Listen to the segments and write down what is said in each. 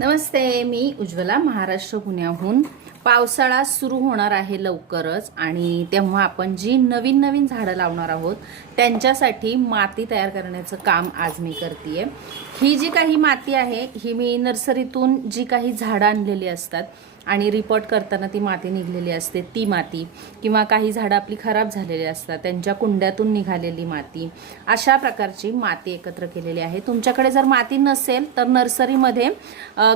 नमस्ते मी उज्ज्वला महाराष्ट्र पुण्याहून. पावसाळा सुरू होणार आहे लवकरच आणि तेव्हा आपण जी नवीन नवीन झाडं लावणार आहोत त्यांच्यासाठी माती तयार करण्याचं काम आज मी करते ही जी काही माती आहे ही मी नर्सरीतून जी काही झाडं आणलेली असतात आणि रिपोर्ट करताना ती माती निघलेली असते ती माती किंवा काही झाडं आपली खराब झालेली असतात त्यांच्या कुंड्यातून निघालेली माती अशा प्रकारची माती एकत्र केलेली आहे. तुमच्याकडे जर माती नसेल तर नर्सरीमध्ये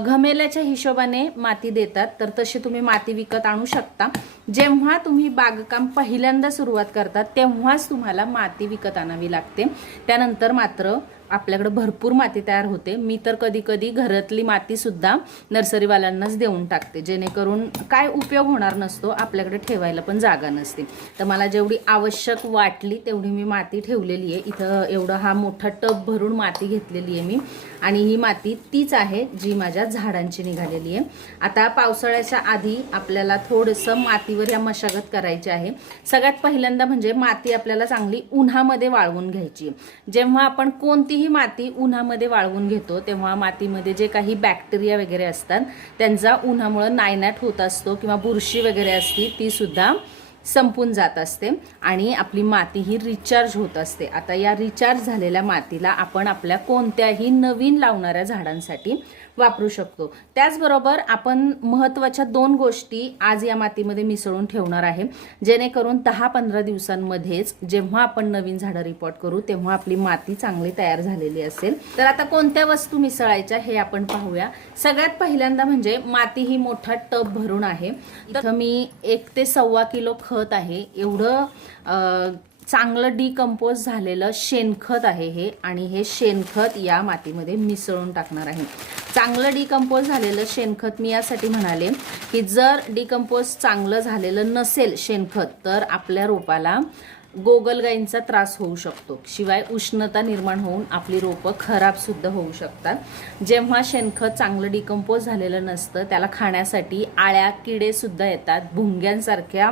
घमेल्याच्या हिशोबाने माती देतात तर तशी तुम्ही माती विकत आणू शकता. जेव्हा तुम्ही बागकाम पहिल्यांदा सुरुवात करतात तेव्हाच तुम्हाला माती विकत आणावी लागते. त्यानंतर मात्र आपल्याकडे भरपूर माती तयार होते. मी तर कधी कधी घरातली मातीसुद्धा नर्सरीवाल्यांनाच देऊन टाकते. जेणेकरून काय उपयोग होणार नसतो आपल्याकडे ठेवायला पण जागा नसते. तर मला जेवढी आवश्यक वाटली तेवढी मी माती ठेवलेली आहे. इथं एवढं हा मोठा टब भरून माती घेतलेली आहे मी. आणि ही माती तीच आहे जी माझ्या झाडांची निघालेली आहे. आता पावसाळ्याच्या आधी आपल्याला थोडंसं मातीवर या मशागत करायची आहे. सगळ्यात पहिल्यांदा म्हणजे माती आपल्याला चांगली उन्हामध्ये वाळवून घ्यायची जेव्हा आपण कोणतीही ही माती उन्हामध्ये वाळवून घेतो तेव्हा मातीमध्ये जे काही बॅक्टेरिया वगैरे असतात त्यांचा उन्हामुळं नायनाट होत असतो किंवा बुरशी वगैरे असती ती सुद्धा संपून जात असते आणि आपली माती ही रिचार्ज होत असते. आता या रिचार्ज झालेल्या मातीला आपण आपल्या कोणत्याही नवीन लावणाऱ्या झाडांसाठी वापरू शकतो. त्याचबरोबर आपण महत्त्वाच्या दोन गोष्टी आज या मातीमध्ये मिसळून ठेवणार आहे. जेणेकरून दहा पंधरा दिवसांमध्येच जेव्हा आपण नवीन झाडं रिपोर्ट करू तेव्हा आपली माती चांगली तयार झालेली असेल. तर आता कोणत्या वस्तू मिसळायच्या हे आपण पाहूया. सगळ्यात पहिल्यांदा म्हणजे माती ही मोठा टब भरून आहे. तर मी एक ते सव्वा किलो खत आहे. एवढं चांगलं डिकम्पोज झालेलं शेणखत आहे हे आणि हे शेणखत या मातीमध्ये मिसळून टाकणार आहे. चांगलं डिकम्पोज झालेलं शेणखत मी यासाठी म्हणाले की जर डिकम्पोज चांगलं झालेलं नसेल शेणखत तर आपल्या रोपाला गोगलगाईंचा त्रास होऊ शकतो. शिवाय उष्णता निर्माण होऊन आपली रोपं खराबसुद्धा होऊ शकतात. जेव्हा शेणखत चांगलं डिकम्पोज झालेलं नसतं त्याला खाण्यासाठी आळ्या किडे सुद्धा येतात. भुंग्यांसारख्या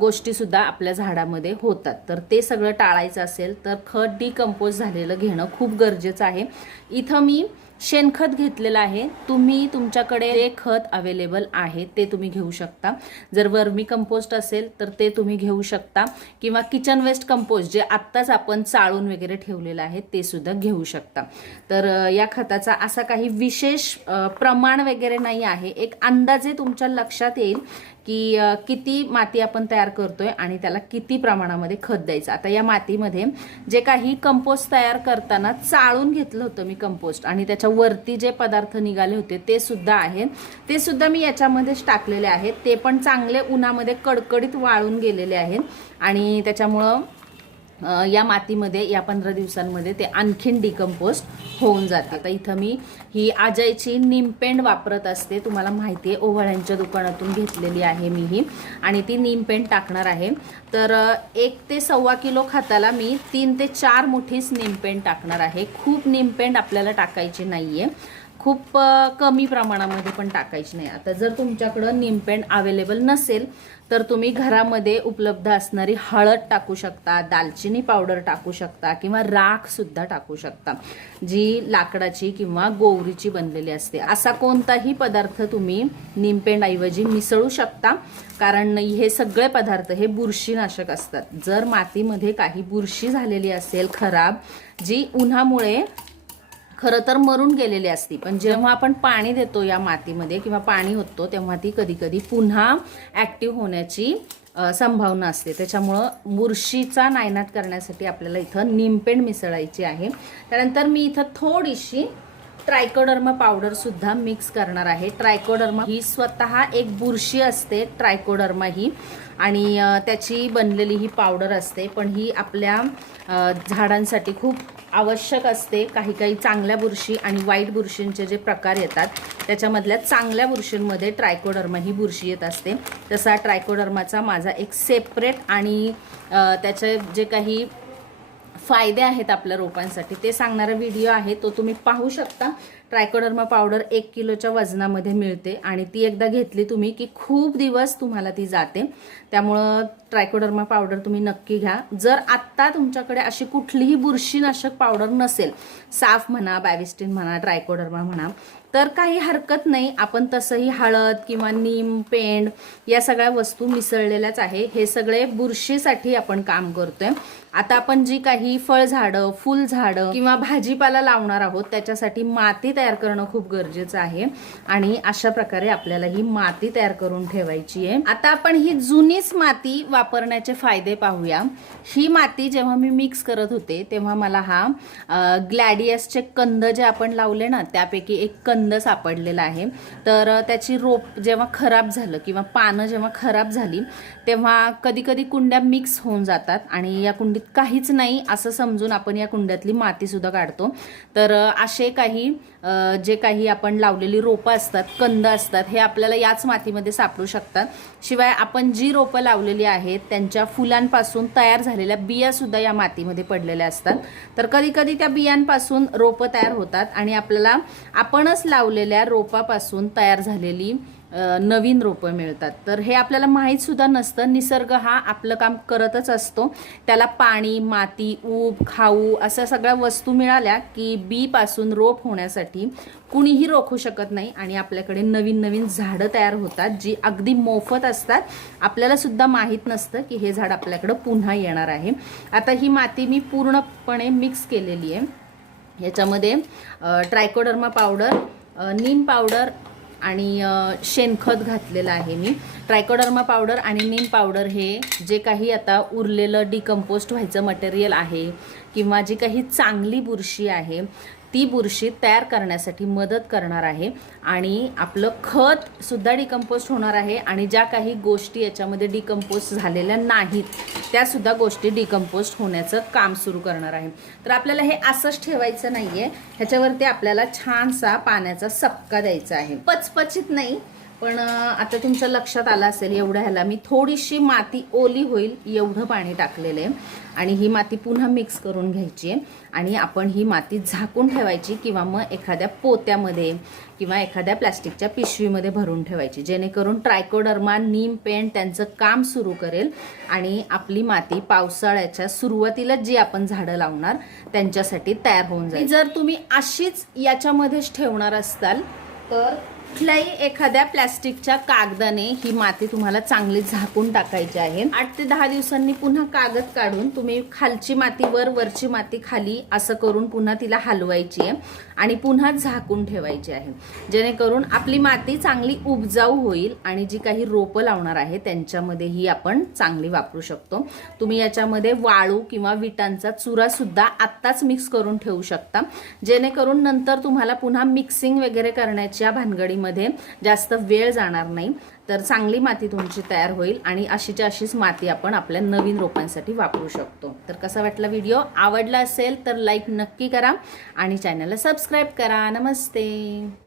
गोष्टीसुद्धा आपल्या झाडामध्ये होतात. तर ते सगळं टाळायचं असेल तर खत डिकम्पोज झालेलं घेणं खूप गरजेचं आहे. इथं मी शेणखत घेतलेलं आहे. तुम्ही तुमच्याकडे जे खत अवेलेबल आहे ते तुम्ही घेऊ शकता. जर वर्मी कंपोस्ट असेल तर ते तुम्ही घेऊ शकता. किंवा किचन वेस्ट कंपोस्ट जे आत्ताच आपण चाळून वगैरे ठेवलेलं आहे ते सुद्धा घेऊ शकता. तर या खताचा असा काही विशेष प्रमाण वगैरे नाही आहे. एक अंदाजे तुमच्या लक्षात येईल की किती माती आपण तयार करतोय आणि त्याला किती प्रमाणामध्ये खत द्यायचं. आता या मातीमध्ये जे काही कंपोस्ट तयार करताना चाळून घेतलं होतं मी कंपोस्ट आणि त्याच्यावरती जे पदार्थ निघाले होते ते सुद्धा आहेत. ते सुद्धा मी याच्यामध्येच टाकलेले आहेत. ते पण चांगले उन्हामध्ये कडकडीत वाळून गेलेले आहेत आणि त्याच्यामुळं या मातीमध्ये या पंधरा दिवसांमध्ये ते आणखीन डिकम्पोस्ट होऊन जाते. आता इथं मी ही आजायची निमपेंड वापरत असते. तुम्हाला माहिती आहे ओव्हाळ्यांच्या दुकानातून घेतलेली आहे मी ही. आणि ती निमपेंड टाकणार आहे. तर एक ते सव्वा किलो खताला मी तीन ते चार मुठीच निमपेंड टाकणार आहे. खूप निमपेंड आपल्याला टाकायची नाही आहे खूप कमी प्रमाणामध्ये पण टाकायची नाही. आता जर तुमच्याकडं निमपेंड अवेलेबल नसेल तर तुम्ही घरामध्ये उपलब्ध असणारी हळद टाकू शकता दालचिनी पावडर टाकू शकता किंवा राख सुद्धा टाकू शकता जी लाकडाची किंवा गोवरीची बनलेली असते. असा कोणताही पदार्थ तुम्ही निमपेंडऐवजी मिसळू शकता कारण हे सगळे पदार्थ हे बुरशीनाशक असतात. जर मातीमध्ये काही बुरशी झालेली असेल खराब जी उन्हामुळे खरं तर मरून गेलेली असती. पण जेव्हा आपण पाणी देतो या मातीमध्ये किंवा पाणी होतो तेव्हा ती कधी कधी पुन्हा ॲक्टिव्ह होण्याची संभावना असते. त्याच्यामुळं बुरशीचा नायनाट करण्यासाठी आपल्याला इथं निमपेंड मिसळायची आहे. त्यानंतर मी इथं थोडीशी ट्रायकोडर्मा पावडर सुद्धा मिक्स करणार आहे. ट्रायकोडर्मा ही स्वतः एक बुरशी असते ट्रायकोडर्मा ही. आणि त्याची बनलेली ही पावडर असते. पण ही आपल्या झाडांसाठी खूप आवश्यक असते. काही काही चांगल्या बुरशी आणि वाईट बुरशींचे जे प्रकार येतात त्याच्यामधल्या चांगल्या बुरशींमध्ये ट्रायकोडर्मा ही बुरशी येत असते. तसा ट्रायकोडर्माचा माझा एक सेपरेट आणि त्याचे जे काही फायदे आहेत आपल्या रोपांसाठी. ते सांगणारा व्हिडिओ आहे तो तुम्ही पाहू शकता. ट्रायकोडर्मा पावडर एक किलोच्या वजनामध्ये मिळते आणि ती एकदा घेतली तुम्ही की खूप दिवस तुम्हाला ती जाते. त्यामुळं ट्रायकोडर्मा पावडर तुम्ही नक्की घ्या. जर आत्ता तुमच्याकडे अशी कुठलीही बुरशीनाशक पावडर नसेल साफ म्हणा बॅविस्टिन म्हणा ट्रायकोडर्मा म्हणा तर काही हरकत नाही. आपण तसंही हळद किंवा नीम पेंड या सगळ्या वस्तू मिसळलेल्याच आहे. हे सगळे बुरशीसाठी आपण काम करतोय. आता आपण जी काही फळझाडं फुलझाडं किंवा भाजीपाला लावणार आहोत त्याच्यासाठी माती तयार करणं खूप गरजेचं आहे. आणि अशा प्रकारे आपल्याला ही माती तयार करून ठेवायची आहे. आता आपण ही जुनीच माती वापरण्याचे फायदे पाहूया. ही माती जेव्हा मी मिक्स करत होते तेव्हा मला हा ग्लॅडियसचे कंद जे आपण लावले ना त्यापैकी एक कंद सापडलेला आहे. तर त्याची रोप जेव्हा खराब झालं किंवा पानं जेव्हा खराब झाली तेव्हा कधी कधी कुंड्या मिक्स होऊन जातात आणि या कुंडीत काहीच नाही असं समजून आपण या कुंड्यातली मातीसुद्धा काढतो. तर असे काही जे काही आपण लावलेली रोपं असतात कंद असतात हे आपल्याला याच मातीमध्ये सापडू शकतात. शिवाय आपण जी रोपं लावलेली आहेत त्यांच्या फुलांपासून तयार झालेल्या बियासुद्धा या मातीमध्ये पडलेल्या असतात. तर कधीकधी त्या बियांपासून रोपं तयार होतात आणि आपल्याला आपणच लावलेल्या रोपापासून तयार झालेली नवीन रोपं मिळतात. तर हे आपल्याला माहीतसुद्धा नसतं. निसर्ग हा आपलं काम करतच असतो. त्याला पाणी माती ऊब खाऊ अशा सगळ्या वस्तू मिळाल्या की बीपासून रोप होण्यासाठी कुणीही रोखू शकत नाही आणि आपल्याकडे नवीन नवीन झाडं तयार होतात जी अगदी मोफत असतात. आपल्याला सुद्धा माहीत नसतं की हे झाड आपल्याकडं पुन्हा येणार आहे. आता ही माती मी पूर्णपणे मिक्स केलेली आहे. याच्यामध्ये ट्रायकोडर्मा पावडर नीम पावडर आणि शेणखत घातलेलं आहे मी. ट्रायकोडर्मा पावडर आणि नीम पावडर हे जे काही आता उरलेलं डिकम्पोस्ट व्हायचं मटेरियल आहे किंवा जी काही चांगली बुरशी आहे ती बुरशी तयार करण्यासाठी मदत करणार आहे. आणि आपलं खत सुद्धा डिकम्पोस्ट होणार आहे आणि ज्या काही गोष्टी याच्यामध्ये डिकम्पोस्ट झालेल्या नाहीत त्या सुद्धा गोष्टी डिकम्पोस्ट होण्याचं काम सुरू करणार आहे. तर आपल्याला हे असंच ठेवायचं नाहीये. ह्याच्यावरती आपल्याला छानसा पाण्याचा सपका द्यायचा आहे. पचपचित नाही पण आता तुमच्या लक्षात आलं असेल एवढ्या ह्याला. मी थोडीशी माती ओली होईल एवढं पाणी टाकलेलं आहे. आणि ही माती पुन्हा मिक्स करून घ्यायची आहे. आणि आपण ही माती झाकून ठेवायची किंवा मग एखाद्या पोत्यामध्ये किंवा एखाद्या प्लॅस्टिकच्या पिशवीमध्ये भरून ठेवायची. जेणेकरून ट्रायकोडर्मा नीम पेंट त्यांचं काम सुरू करेल. आणि आपली माती पावसाळ्याच्या सुरुवातीला जी आपण झाडं लावणार त्यांच्यासाठी तयार होऊन जाईल. जर तुम्ही अशीच याच्यामध्येच ठेवणार असताल तर कुठल्याही एखाद्या प्लॅस्टिकच्या कागदाने ही माती तुम्हाला चांगली झाकून टाकायची आहे. आठ ते दहा दिवसांनी पुन्हा कागद काढून तुम्ही खालची माती वर वरची माती खाली असं करून पुन्हा तिला हलवायची आहे आणि पुन्हा झाकून ठेवायची आहे. जेणेकरून आपली माती चांगली उपजाऊ होईल आणि जी काही रोपं लावणार आहे त्यांच्यामध्येही आपण चांगली वापरू शकतो. तुम्ही याच्यामध्ये वाळू किंवा विटांचा चुरा सुद्धा आत्ताच मिक्स करून ठेवू शकता. जेणेकरून नंतर तुम्हाला पुन्हा मिक्सिंग वगैरे करण्याच्या मातीमध्ये जास्त वेळ जाणार नाही. तर चांगली माती तुमची तयार होईल आणि अशीच्या अशीच माती आपण आपल्या नवीन रोपांसाठी वापरू शकतो. तर कसा वाटला व्हिडिओ? आवडला असेल तर लाईक नक्की करा आणि चॅनलला सबस्क्राईब करा. नमस्ते.